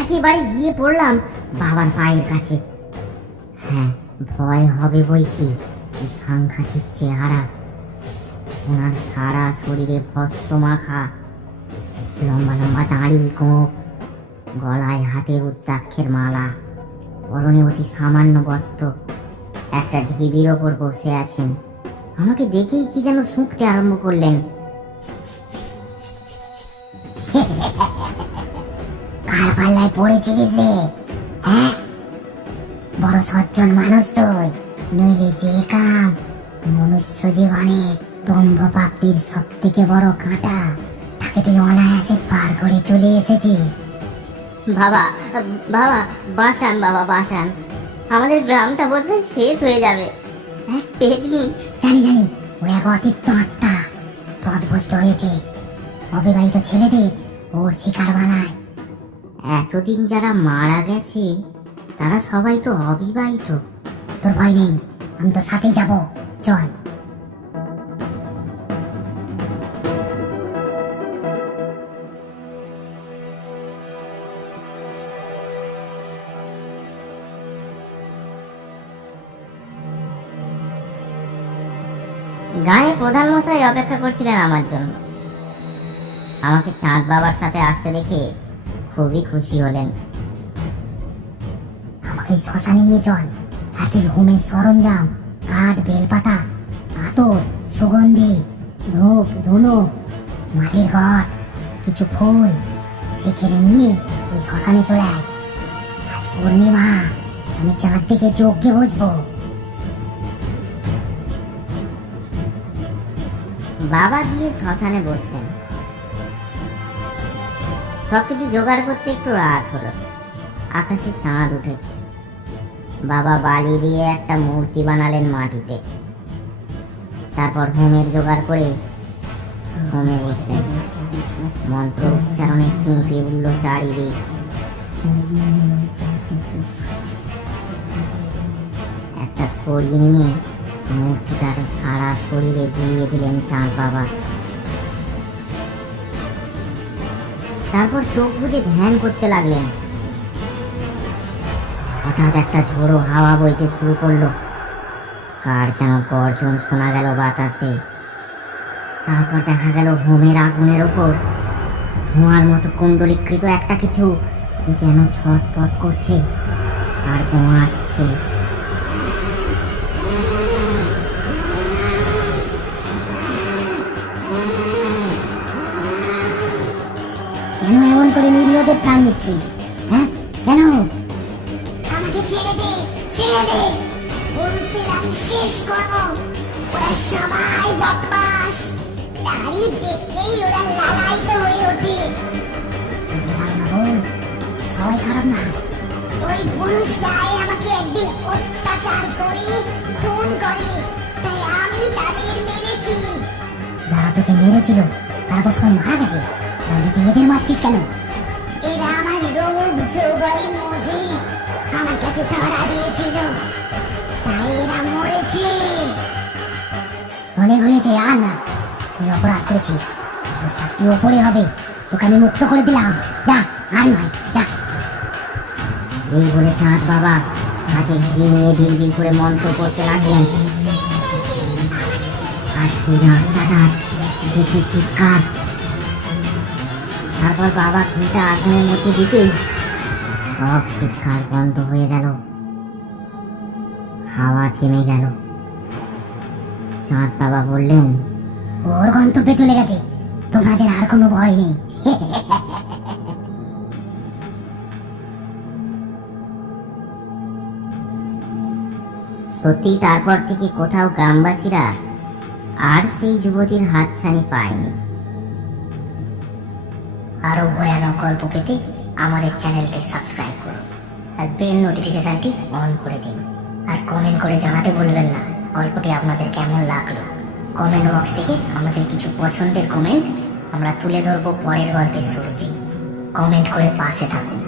একেবারে গিয়ে পড়লাম বাবার পায়ের কাছে। হ্যাঁ, ভয় হবে বই কি, সাংঘাতিক চেহারা। ওনার সারা শরীরে ভস্ম মাখা, লম্বা লম্বা দাড়ি, গোঁফ, গলায় হাতে রুদ্রাক্ষের মালা, পরনে অতি সামান্য বস্ত্র, একটা ঢিবির ওপর বসে আছেন। আমাকে দেখেই কি যেন শুঁকতে আরম্ভ করলেন। কার পাল্লায় পড়েছিলিস রে? হ্যাঁ, বড় সজ্জন মানুষ তুই, নইলে যে কাম মনুষ্য জীবনে ব্রহ্ম প্রাপ্তির সব থেকে বড় কাঁটা, তাকে তুই অনায়াসে পার করে চলে এসেছিস। বাবা, বাবা বাঁচান, বাবা বাঁচান, আমাদের গ্রামটা বোধহয় শেষ হয়ে যাবে। এক পেটনি। জানি জানি, ও এক অতিপ্ত আত্মা, পথভ্রষ্ট হয়েছে, অবিবাহিত ছেলেদের ওর শিকার বানায়। এতদিন যারা মারা গেছে তারা সবাই তো অবিবাহিত। তোর ভয় নেই, আমি তোর সাথেই যাব, চল। গায়ে প্রধান মশাই অপেক্ষা করছিলেন আমার জন্য। আমাকে চাঁদ বাবার সাথে আসতে দেখে খুবই খুশি হলেন। আমাকে শ্মশানে নিয়ে চল, আর তুই হোমের সরঞ্জাম, কাঠ, বেলপাতা, আতর, সুগন্ধি, ধূপ, ধুনো, মাটির ঘট, কিছু ফুল সেখানে নিয়ে ওই শ্মশানে চলে আয়। আজ পূর্ণিমা, আমি চাঁদ দিকে যজ্ঞে বসবো। বাবা গিয়ে শ্মশানে বসলেন। সবকিছু জোগাড় করতে একটু রাত হলো। আকাশে চাঁদ উঠেছে। বাবা বালি দিয়ে একটা মূর্তি বানালেন মাটিতে। তারপর হোমের জোগাড় করে হোমে বসলেন। মন্ত্র উচ্চারণে কেঁপে উঠল চারিদিক। একটা কড়ি নিয়ে মূর্তিটার সারা শরীরে বুলিয়ে দিলেন চাঁদ বাবা। তারপর চোখ বুজে ধ্যান করতে লাগলেন। হঠাৎ একটা ঝোড়ো হাওয়া বইতে শুরু করলো। কার যেন গর্জন শোনা গেল বাতাসে। তারপর দেখা গেল হোমের আগুনের ওপর ধোঁয়ার মতো কুণ্ডলীকৃত একটা কিছু যেন ছটফট করছে আর গোঁয়াচ্ছে। কেন এমন করে নিরীহদের প্রাণ নিচ্ছিস? হ্যাঁ, কেন? আমাকে ছেড়ে দে, ছেড়ে দে, পুরুষদের আমি শেষ করবো। ওরা সবাই বদমাস, দাড়ি দেখলেই ওরা লালায়িত হয়ে ওঠে। সবাই খারাপ না, ওই পুরুষরাই আমাকে একদিন অত্যাচার করে খুন করে, তাই আমি তাদের মেরেছি। যারা তোকে মেরেছিল তারা তো সবাই মারা গেছে, তাহলে তুই এদের মারছিস কেন? এরা আমার রোগ জোগাড়ি মজি আমার কাছে ধরা দিয়েছিল, তাই এরা মরেছে। অনেক হয়েছে, আর না, তুই অপরাধ করেছিস, তোর শাস্তি ওপরে হবে, তোকে আমি মুক্ত করে দিলাম, যা, আর নয়, যা। এই বলে চাঁদ বাবা হাতে ঘি নিয়ে বিড়বিড় করে মন্ত্র করতে লাগলেন। আর সেই আত্মাটার দেখে চিৎকার। তারপর বাবা ঘিটা আগুনের মধ্যে দিতেই সব চিৎকার বন্ধ হয়ে গেল। হাওয়া থেমে গেল। চাঁদ বাবা বললেন, ওর গন্তব্যে চলে গেছে, তোমাদের আর কোনো ভয় নেই। সত্যি তারপর থেকে কোথাও গ্রামবাসীরা আর সেই যুবতীর হাতছানি পায়নি। আরো ভয়ানক গল্প পেতে আমাদের চ্যানেলটি সাবস্ক্রাইব করুন আর বেল নোটিফিকেশনটি অন করে দিন। আর কমেন্ট করে জানাতে ভুলবেন না গল্পটি আপনাদের কেমন লাগলো। কমেন্ট বক্স থেকে আমাদের কিছু পছন্দের কমেন্ট আমরা তুলে ধরবো পরের গল্পের শুরুতে। কমেন্ট করে পাশে থাকুন।